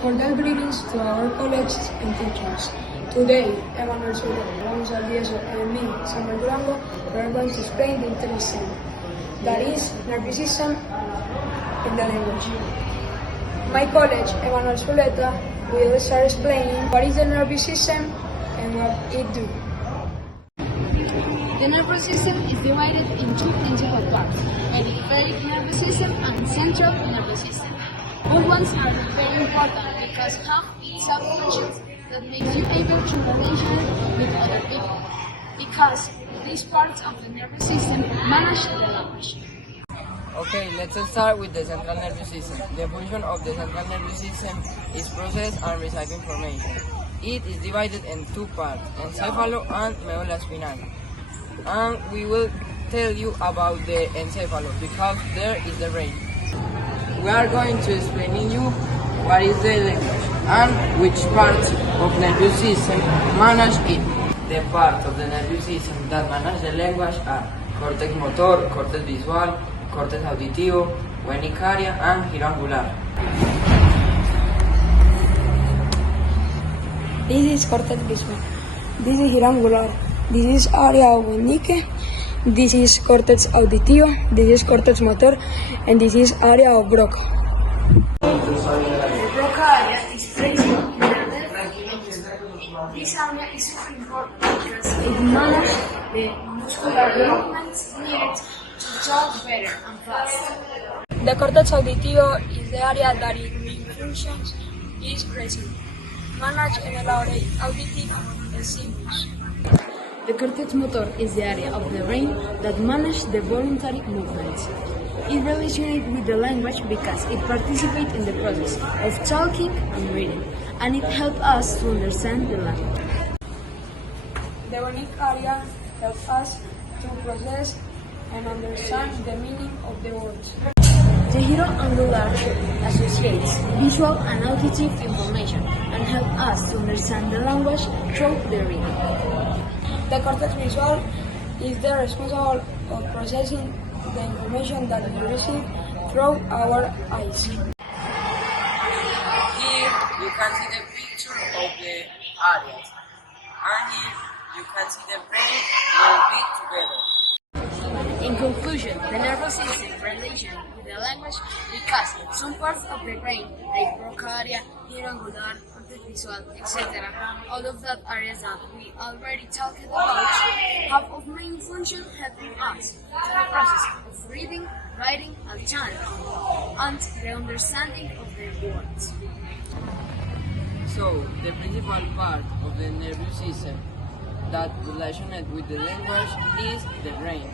Cordial greetings to our colleagues and teachers. Today, Emanuel Zuleta, Juan, Valdivieso, and me, Emanuel Durango, we are going to explain the intelligence, that is, nervosism in the language. My college, Emanuel Zuleta, will start explaining what is the nervous system and what it do. The nervous system is divided into principal parts: peripheral nervous system and central nervous system. Both ones are very important because have sub-functions that makes you able to relation with other people, because these parts of the nervous system manage the language. Okay, let's start with the central nervous system. The function of the central nervous system is process and receive information. It is divided in two parts, encephalo and medulla spinal. And we will tell you about the encephalo because there is the brain. We are going to explain to you what is the language and which parts of the nervous system manage it. The parts of the nervous system that manage the language are cortex motor, cortex visual, cortex auditivo, Wernicke area, and giro angular. This is cortex visual. This is giro angular. This is area of Wernicke. This is cortex auditivo. This is cortex motor, and this is area of Broca. The Broca area is placed in the left. This area is super important because it manages the muscular movements needed to talk better and fast. The cortex auditivo is the area that in main functions is present, manage and elaborate auditive stimulus. The cortex motor is the area of the brain that manages the voluntary movements. It relates with the language because it participates in the process of talking and reading, and it helps us to understand the language. The Wernicke area helps us to process and understand the meaning of the words. The giro angular associates visual and auditive information and helps us to understand the language through the reading. The cortex visual is the responsible of processing the information that we receive through our eyes. Here you can see the picture of the areas, and here you can see the brain will be together. In conclusion, the nervous system relation with the language because some parts of the brain, like Broca area, giro angular, cortex visual, etc., all of that areas that we already talked about, have of main function helping us to the process of reading, writing, and chanting, and the understanding of the words. So, the principal part of the nervous system that relationed with the language is the brain.